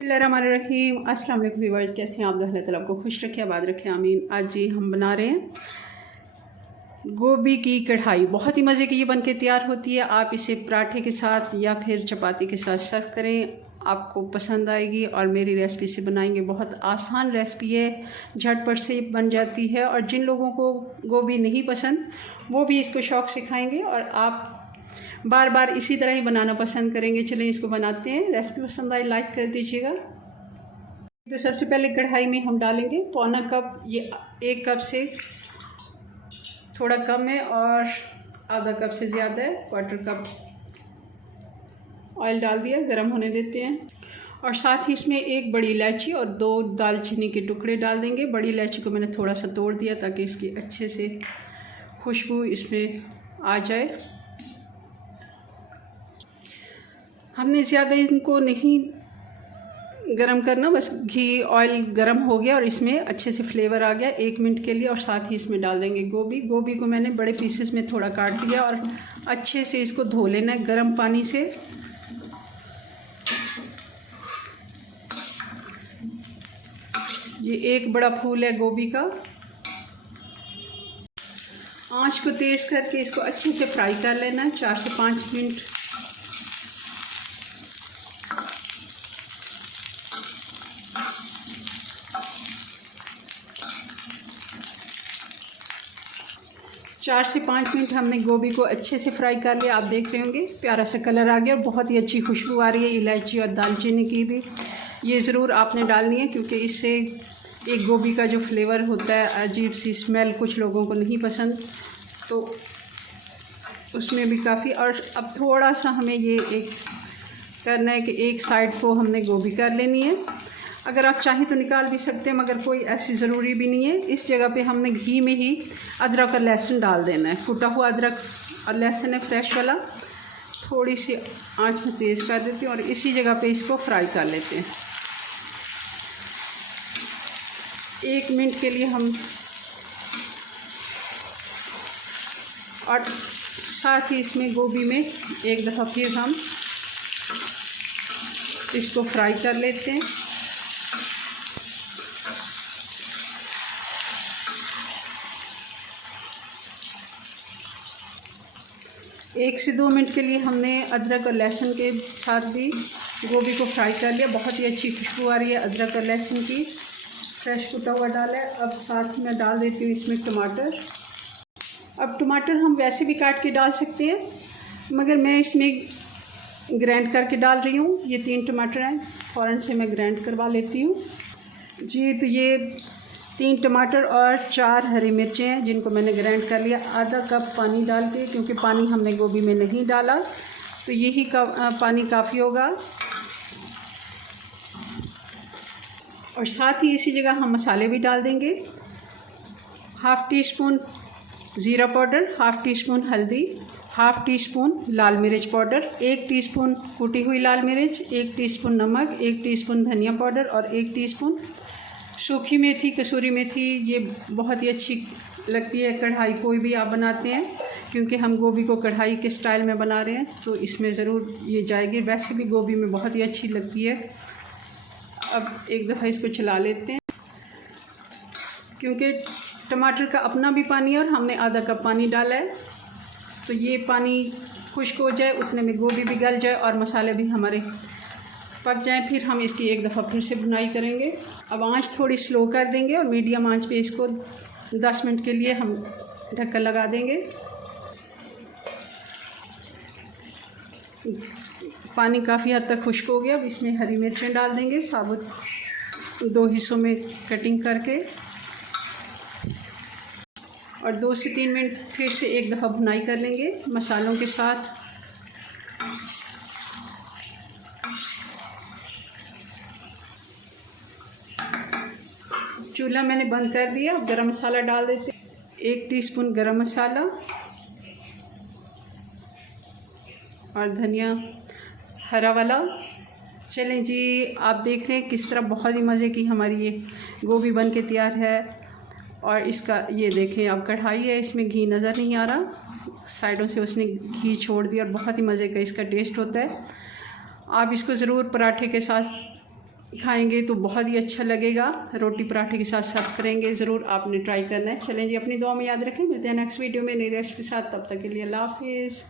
बिस्मिल्लाहिर्रहमानिर्रहीम। अस्सलाम वालेकुम व्यूअर्स, कैसे हैं आप? अल्लाह ताला आपको खुश रखे, आबाद रखे, आमीन। आज जी हम बना रहे हैं गोभी की कढ़ाई। बहुत ही मज़े की ये बन के तैयार होती है। आप इसे पराठे के साथ या फिर चपाती के साथ सर्व करें, आपको पसंद आएगी। और मेरी रेसिपी से बनाएंगे, बहुत आसान रेसिपी है, झटपट से बन जाती है। और जिन लोगों को गोभी नहीं पसंद वो भी इसको शौक़ से खाएँगे और आप बार बार इसी तरह ही बनाना पसंद करेंगे। चलें इसको बनाते हैं। रेसिपी पसंद आई लाइक कर दीजिएगा। तो सबसे पहले कढ़ाई में हम डालेंगे पौना कप, ये 1 कप से थोड़ा कम है और आधा कप से ज़्यादा है, 1/4 कप ऑयल डाल दिया। गरम होने देते हैं। और साथ ही इसमें 1 बड़ी इलायची और 2 दालचीनी के टुकड़े डाल देंगे। बड़ी इलायची को मैंने थोड़ा सा तोड़ दिया ताकि इसकी अच्छे से खुशबू इसमें आ जाए। हमने ज़्यादा इनको नहीं गरम करना, बस घी ऑयल गरम हो गया और इसमें अच्छे से फ्लेवर आ गया 1 मिनट के लिए। और साथ ही इसमें डाल देंगे गोभी। गोभी को मैंने बड़े पीसेस में थोड़ा काट लिया और अच्छे से इसको धो लेना है गर्म पानी से। ये 1 बड़ा फूल है गोभी का। आंच को तेज करके इसको अच्छे से फ्राई कर लेना है 4 से 5 मिनट। चार से 5 मिनट हमने गोभी को अच्छे से फ्राई कर लिया। आप देख रहे होंगे प्यारा सा कलर आ गया और बहुत ही अच्छी खुशबू आ रही है इलायची और दालचीनी की भी। ये ज़रूर आपने डालनी है क्योंकि इससे एक गोभी का जो फ्लेवर होता है, अजीब सी स्मेल कुछ लोगों को नहीं पसंद, तो उसमें भी काफ़ी। और अब थोड़ा सा हमें ये एक करना है कि एक साइड को हमने गोभी कर लेनी है। अगर आप चाहें तो निकाल भी सकते हैं, मगर कोई ऐसी ज़रूरी भी नहीं है। इस जगह पे हमने घी में ही अदरक और लहसुन डाल देना है। कुटा हुआ अदरक और लहसुन है फ्रेश वाला। थोड़ी सी आंच में तेज़ कर देती हूँ और इसी जगह पे इसको फ्राई कर लेते हैं 1 मिनट के लिए हम। और साथ ही इसमें गोभी में एक दफ़ा फिर हम इसको फ्राई कर लेते हैं। एक से 2 मिनट के लिए हमने अदरक और लहसुन के साथ भी गोभी को फ्राई कर लिया। बहुत ही अच्छी खुशबू आ रही है अदरक और लहसुन की। फ्रेश कुटा हुआ डाला है। अब साथ में डाल देती हूँ इसमें टमाटर। अब टमाटर हम वैसे भी काट के डाल सकते हैं, मगर मैं इसमें ग्राइंड करके डाल रही हूँ। ये 3 टमाटर हैं, फ़ौरन से मैं ग्राइंड करवा लेती हूँ जी। तो ये 3 टमाटर और 4 हरी मिर्चें हैं जिनको मैंने ग्राइंड कर लिया आधा कप पानी डाल के, क्योंकि पानी हमने गोभी में नहीं डाला तो यही पानी काफ़ी होगा। और साथ ही इसी जगह हम मसाले भी डाल देंगे। 1/2 टीस्पून ज़ीरा पाउडर, 1/2 टीस्पून हल्दी, 1/2 टीस्पून लाल मिर्च पाउडर, 1 टीस्पून कुटी हुई लाल मिर्च, 1 टीस्पून नमक, 1 टीस्पून धनिया पाउडर और 1 टीस्पून सूखी मेथी, कसूरी मेथी। ये बहुत ही अच्छी लगती है कढ़ाई कोई भी आप बनाते हैं, क्योंकि हम गोभी को कढ़ाई के स्टाइल में बना रहे हैं तो इसमें ज़रूर ये जाएगी। वैसे भी गोभी में बहुत ही अच्छी लगती है। अब एक दफ़ा इसको चला लेते हैं, क्योंकि टमाटर का अपना भी पानी है और हमने आधा कप पानी डाला है, तो ये पानी खुश्क हो जाए उतने में गोभी भी गल जाए और मसाले भी हमारे पक जाएं। फिर हम इसकी एक दफ़ा फिर से भुनाई करेंगे। अब आंच थोड़ी स्लो कर देंगे और मीडियम आंच पे इसको 10 मिनट के लिए हम ढक्कन लगा देंगे। पानी काफ़ी हद तक खुश्क हो गया। अब इसमें हरी मिर्चें डाल देंगे साबुत, 2 हिस्सों में कटिंग करके। और 2 से 3 मिनट फिर से एक दफ़ा भुनाई कर लेंगे मसालों के साथ। चूल्हा मैंने बंद कर दिया। अब गरम मसाला डाल देते हैं। 1 टीस्पून गरम मसाला और धनिया हरा वाला। चलें जी, आप देख रहे हैं किस तरह बहुत ही मज़े की हमारी ये गोभी बन के तैयार है। और इसका ये देखें, अब कढ़ाई है, इसमें घी नज़र नहीं आ रहा, साइडों से उसने घी छोड़ दिया और बहुत ही मज़े का इसका टेस्ट होता है। आप इसको ज़रूर पराठे के साथ खाएंगे तो बहुत ही अच्छा लगेगा। रोटी पराठे के साथ सर्व करेंगे, ज़रूर आपने ट्राई करना है। चलें जी, अपनी दुआ में याद रखें। मिलते हैं नेक्स्ट वीडियो में नई रेसिपी के साथ। तब तक के लिए अल्लाह हाफिज़।